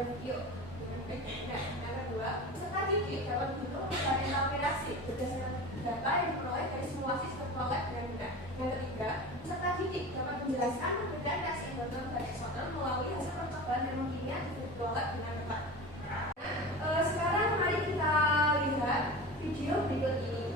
Yuk. Nah, yang kedua, peserta didik dapat bentuk memperoleh operasi berdasarkan data yang diperoleh dari semua sistem toilet dengan benar. Yang ketiga, peserta didik dapat menjelaskan perbedaan reaksi endoterm dan eksoterm melalui hasil percobaan hemokinia di toilet dengan tepat. Sekarang mari kita lihat video berikut ini.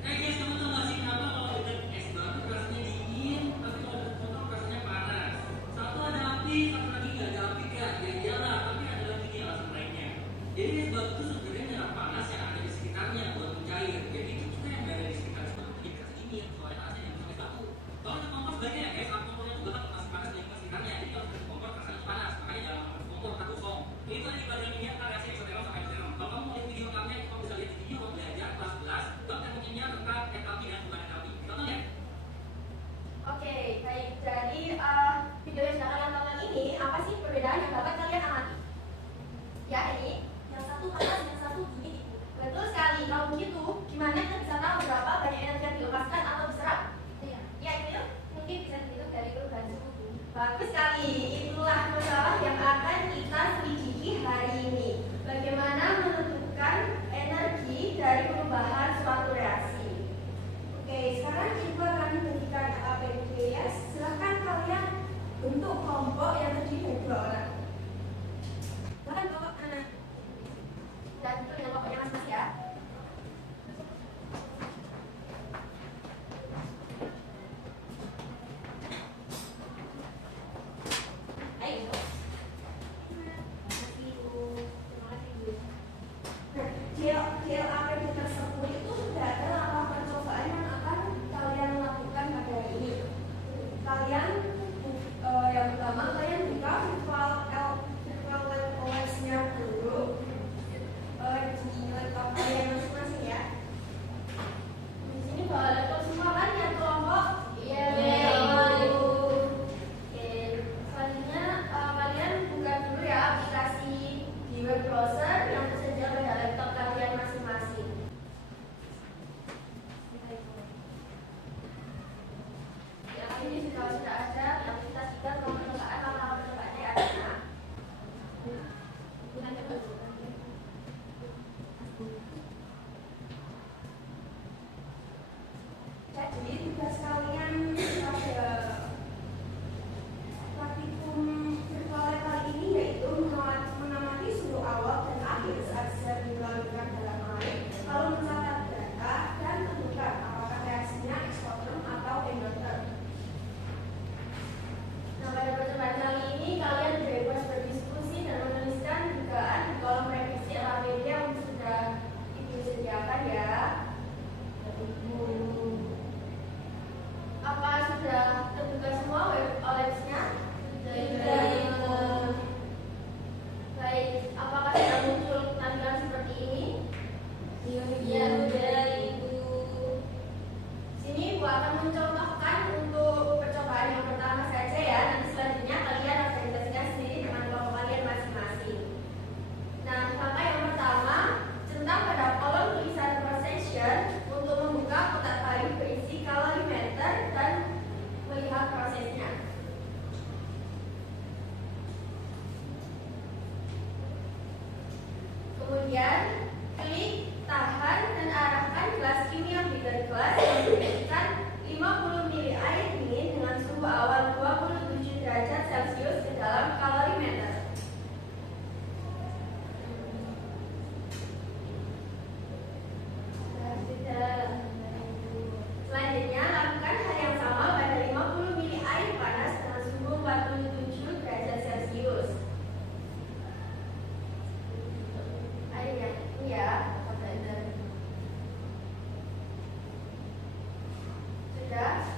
Guys, kamu tahu nggak sih kenapa kalau dekat es batu rasanya dingin, tapi kalau dekat motor rasanya panas? Satu ada api, satu lagi nggak ada api kan? Ya iyalah, tapi ada lagi nih alasan lainnya. Jadi es batu itu sebenarnya menyerap panas yang ada di sekitarnya buat mencair. Jadi itu juga yang berada di sekitar es batu jadi terasa dingin, soalnya panasnya yang es batu. Kalau di kompor sebaliknya ya guys, kompornya itu bakal masih panas di sekitarnya. Jadi kalau di kompor rasanya panas, makanya jangan kompor tak kosong. Itu tadi bagian ini akan reaksi eksoterm sama endoterm. Kalau kamu mau lihat video lengkapnya, kamu bisa lihat di video belajar kelas 11 bab termokimia tentang entalpi dan bukan entalpi. Tonton ya. Oke, baik. Jadi video yang sedang kalian tonton ini apa sih perbedaan yang dapat kalian amati? Ya ini, yang satu panas, yang satu dingin. Betul sekali. Kalau begitu, gimana kita bisa tahu berapa banyak energi yang dilepaskan atau diserap? Ya itu mungkin bisa dihitung dari perubahan suhu. Bagus sekali. Itulah masalah yang akan kita selidiki hari ini. Bagaimana menentukan energi dari perubahan suatu reaksi. Oke, sekarang ibu akan memberikan APBS. Silahkan kalian bentuk kelompok yang terdiri dari 2 orang. Silahkan kelompok anak. Dan itu dengan kelompoknya mas-mas ya. Ayo. GLAPD tersebut itu sudah ada langkah percobaan yang akan kalian lakukan pada hari ini. Kalian yang pertama kalian buka virtual OS-nya dulu di laptop kalian masing-masing ya. Di sini bawa laptop semua kan yang kelompok? Iya. Oke. Selanjutnya kalian buka dulu ya aplikasi di web browser yang tersedia pada laptop kalian masing-masing. Ya, ini sudah ada yang kita sudah percobaan lama-lama percobaannya ada. Jadi tugas kalian pada praktikum virtual kali ini yaitu mengamati suhu awal dan akhir saat sedang dilakukan dalam air, lalu mencatat data dan tentukan apakah reaksinya eksoterm atau endoterm. Nah, pada percobaan kali ini kalian bebas berdiskusi dan menuliskan dugaan di kolom revisi LAPD yang sudah ibu sediakan ya. Apa sudah terbuka semua web OLED-nya? Sudah. Baik, apakah sudah muncul tampilan seperti ini? Iya, sudah Ibu. Sini Ibu akan mencontohkan untuk percobaan yang pertama saja ya. Nanti selanjutnya kalian organisasikan sendiri dengan kelompok kalian masing-masing. Nah, langkah yang pertama, centang pada kolom tulisan procession untuk membuka kotak paling berisi kalorimeter dan melihat prosesnya. Kemudian klik tahan dan arahkan gelas kimia beaker gelas yang berisikan 50 ml air dingin dengan suhu awal 27 derajat Celcius ke dalam kalorimeter. Selanjutnya lakukan hal yang sama pada 50 ml air panas dengan suhu 47 derajat Celcius. Air yang ini ya, sudah.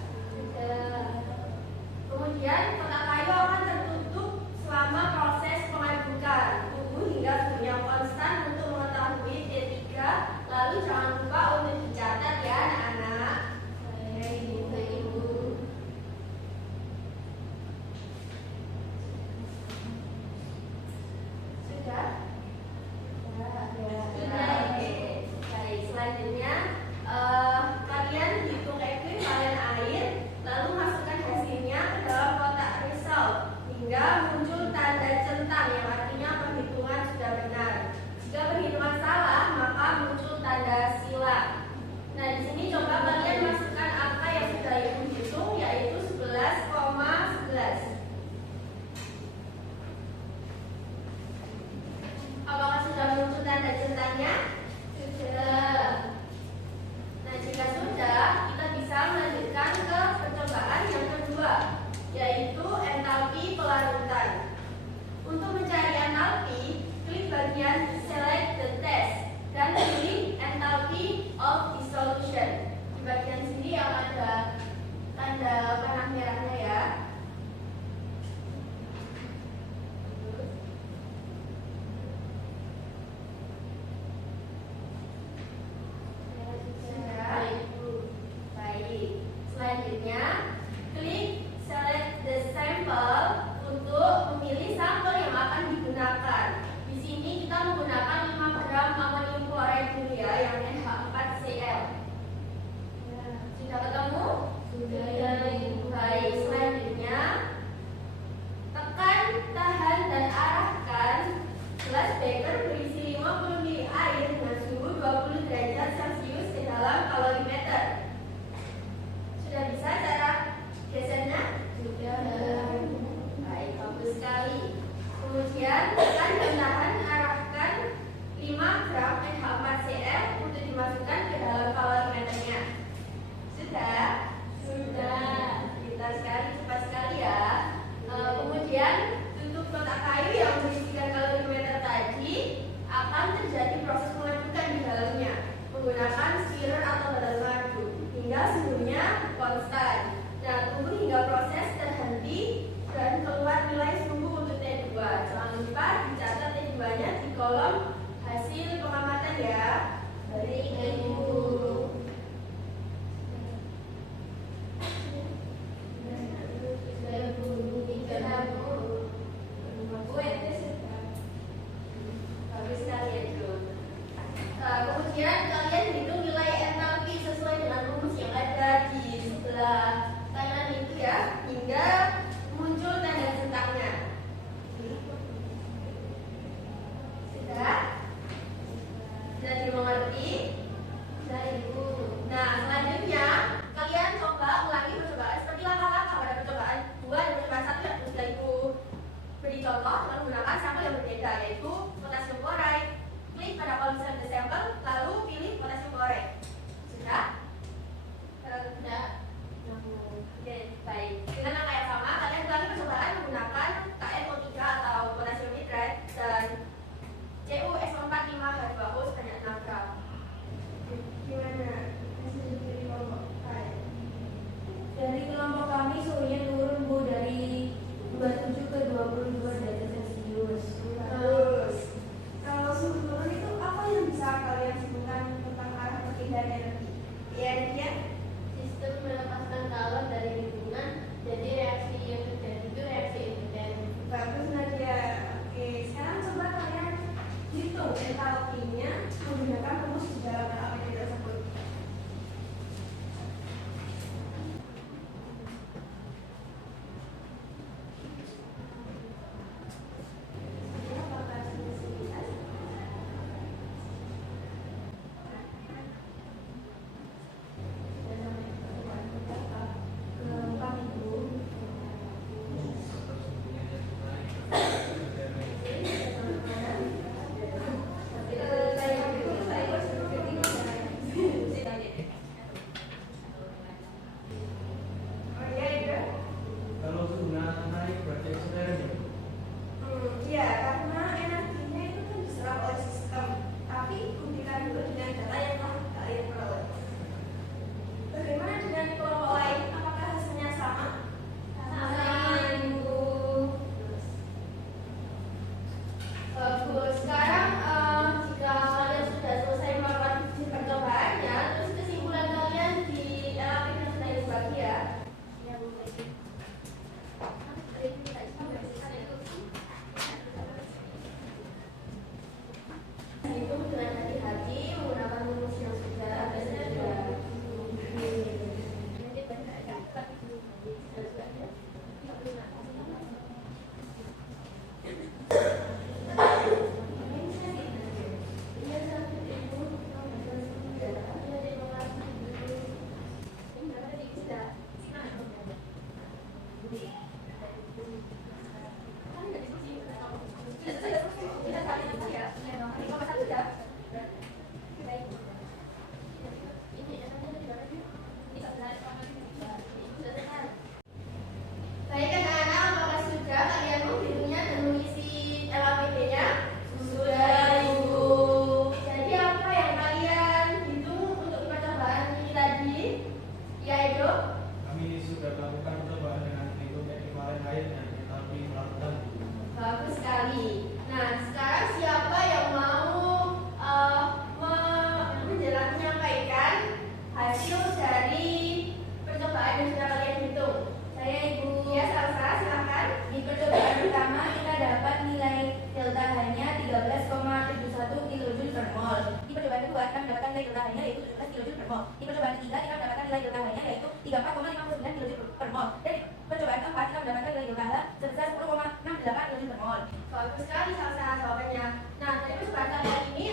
kilojoule per mol. Di percobaan ketiga kita mendapatkan nilai delta H-nya yaitu 34,59 kilojoule per mol. Dan di percobaan keempat kita mendapatkan nilai delta H sebesar 10,68 kilojoule per mol. Bagus sekali salah jawabannya. Nah, dari percobaan kalian ini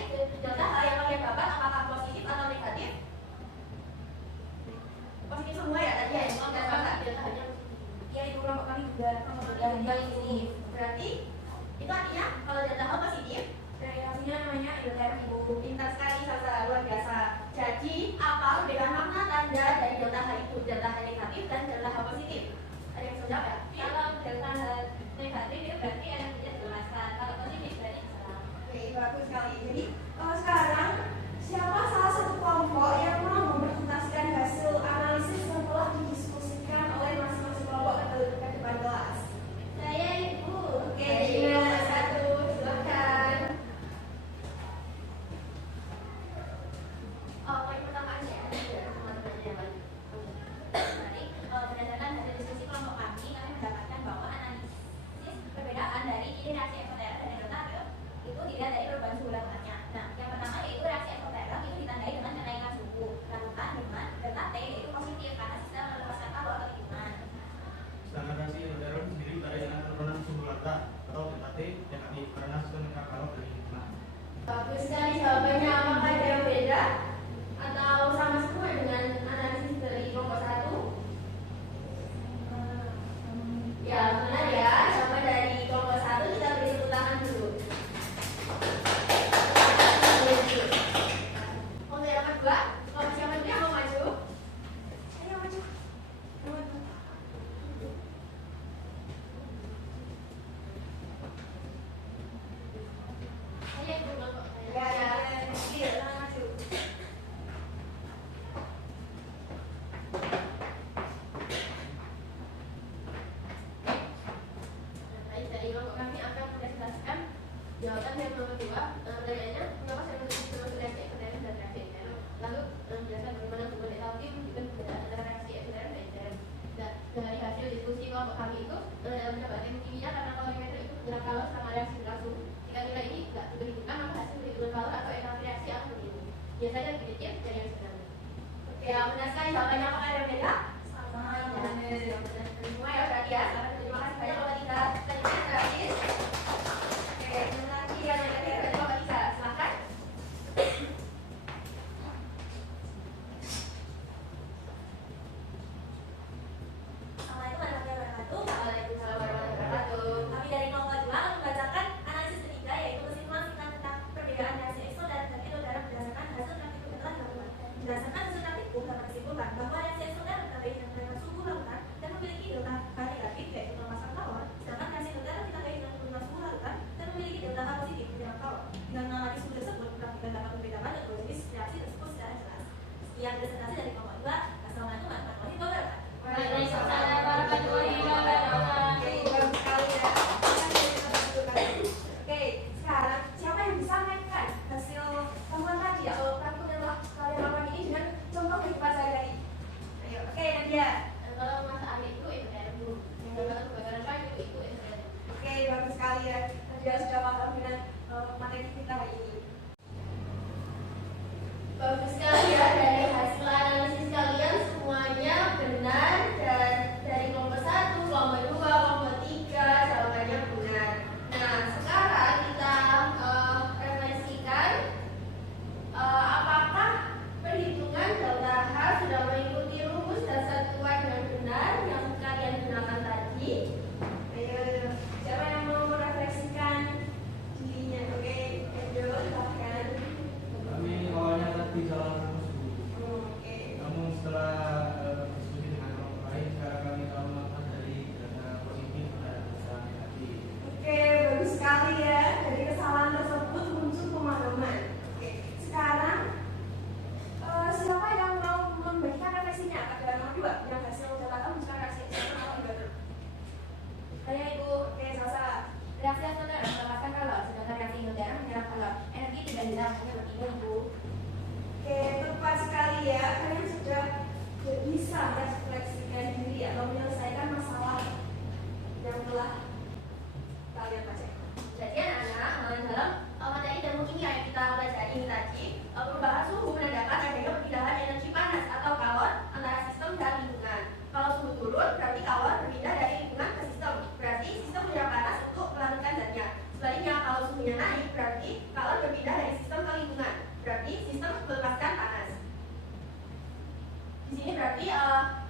delta H yang kalian dapat apakah positif atau negatif? Positif semua ya tadi ya? Delta H-nya ya, itu kelompok kami juga positif. Berarti itu artinya kalau delta H positif, reaksinya namanya endoterm ibu. Pintar sekali, Salsa, luar biasa. Jadi apa perbedaan makna tanda dari delta H itu? Delta H negatif dan delta H positif. Ada yang sudah ya? Kalau delta H negatif itu berarti energinya dijelaskan. Kalau positif berarti salah. Oke, bagus sekali. Jadi sekarang siapa salah satu kelompok yang mau mempresentasikan hasil analisis yang telah didiskusikan oleh masing-masing kelompok ke depan kelas? Saya, Ibu. Oke, nomor 1, silakan. Poin pertama aja ya, teman-teman yang lain. Jadi, berdasarkan hasil diskusi kelompok kami mendapatkan bahwa analisis perbedaan dari ini reaksi eksoterm dan endoterm itu dilihat dari perubahan suhu larutannya. Nah, yang pertama yaitu reaksi eksoterm itu ditandai dengan kenaikan suhu larutan dengan delta T yaitu positif karena sistem melepaskan kalor atau lingkungan. Sedangkan reaksi endoterm sendiri ditandai dengan penurunan suhu larutan atau delta T negatif karena sistem meningkat kalor dari lingkungan. Bagus sekali jawabannya. Apakah ada yang beda atau sama semua dengan analisis dari kelompok 1? Ya, benar ya. Jawaban dari kelompok 1 kita beri tepuk tangan dulu. Untuk yang kedua, kelompok siapa dulu yang mau maju? Ayo maju. Ayo ikut kelompok. Ya, maju. Dari kelompok kami akan menjelaskan jawaban dari nomor 2. Pertanyaannya, mengapa saya menulis termasuk reaksi eksoterm dan reaksi endoterm? Lalu menjelaskan bagaimana hubungan entalpi menunjukkan perbedaan antara reaksi eksoterm dan endoterm. Dan dari hasil diskusi kelompok kami itu mendapat ilmu kimia karena kalorimeter itu menggunakan kalor sama reaksi berlangsung. Jika nilai ini tidak diperhitungkan, maka hasil perhitungan kalor atau entalpi reaksi akan menurun. Biasanya lebih kecil dari yang sebenarnya. Oke, yang benar sekali jawabannya. Apakah ada yang beda? Sama ya. Semua ya berarti ya. Terima kasih banyak Bapak Tika. Tadi gratis. Oke, lagi yang negatif dari Bapak Tika. Silakan. Assalamualaikum warahmatullahi wabarakatuh. Waalaikumsalam warahmatullahi wabarakatuh. Kami dari kelompok 2 akan membacakan analisis ketiga yaitu kesimpulan singkat tentang perbedaan reaksi eksoterm dan endoterm berdasarkan hasil praktikum yang telah dilakukan. Berdasarkan hasil praktikum dapat disimpulkan bahwa reaksi eksoterm ditandai dengan kenaikan suhu larutan dan memiliki delta H negatif yaitu melepaskan kalor, sedangkan reaksi endoterm ditandai dengan penurunan suhu larutan dan memiliki delta H positif menyerap kalor. Dengan mengalami suhu tersebut, praktikum dapat membedakan dan jenis reaksi tersebut secara jelas. Sekian presentasi dari kelompok 2. Assalamualaikum warahmatullahi wabarakatuh. Waalaikumsalam warahmatullahi wabarakatuh. Bagus sekali ya. Oke, sekarang siapa yang bisa mengaitkan hasil temuan tadi atau praktikum yang telah kalian lakukan ini dengan contoh kehidupan sehari-hari? Ayo, oke Nadia. Kalau masa akhir itu endoterm dulu. Yang dapat kebakaran kayu itu endoterm. Oke, bagus sekali ya. Nadia sudah paham dengan materi kita hari ini. Bagus sekali ya, dari hasil analisis kalian semuanya benar dan dari kelompok 1, kelompok 2, kelompok 3 jawabannya benar. Nah, sekarang kita refleksikan apakah perhitungan delta H sudah mengikuti rumus dasar keluar dengan benar yang kalian gunakan tadi. Ayo, siapa yang mau merefleksikan dirinya? Oke, Edo, silahkan. Kami awalnya tadi salah rumus dulu. Oke. Namun setelah diskusi dengan kelompok lain, sekarang kami tahu makna dari data positif dan data negatif. Oke, bagus sekali ya. Dari kesalahan tersebut muncul pemahaman. Oke, sekarang siapa yang mau membagikan refleksinya pada nomor 2 yang hasil catatan menunjukkan reaksi eksoterm atau endoterm? Saya Ibu. Oke, Salsa. Reaksi eksoterm melepaskan kalor, sedangkan reaksi endoterm menyerap kalor. Energi tidak hilang, hanya bertimbul Ibu. Oke, tepat sekali ya. Kalian sudah bisa merefleksikan diri atau menyelesaikan masalah yang telah kalian baca. Jadi anak-anak dalam materi ilmu kimia yang kita pelajari ini tadi, perubahan suhu menandakan adanya perpindahan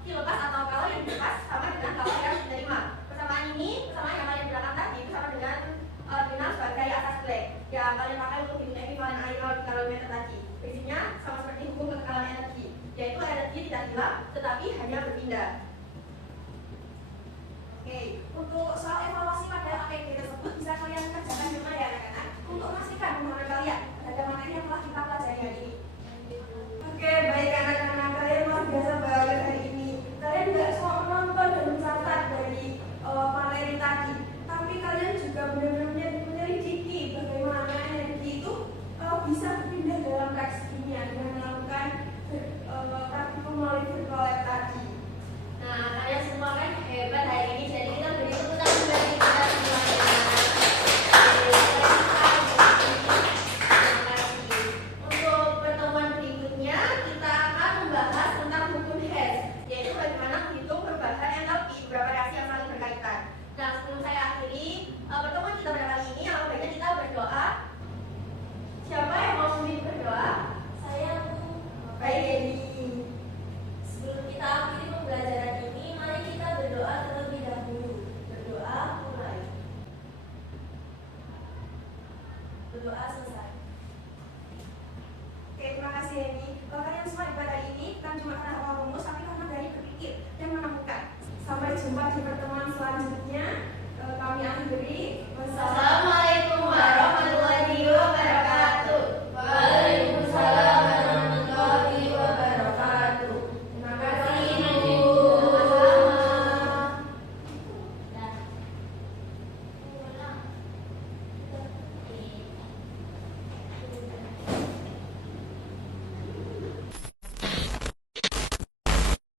dilepas atau kalau yang dilepas sama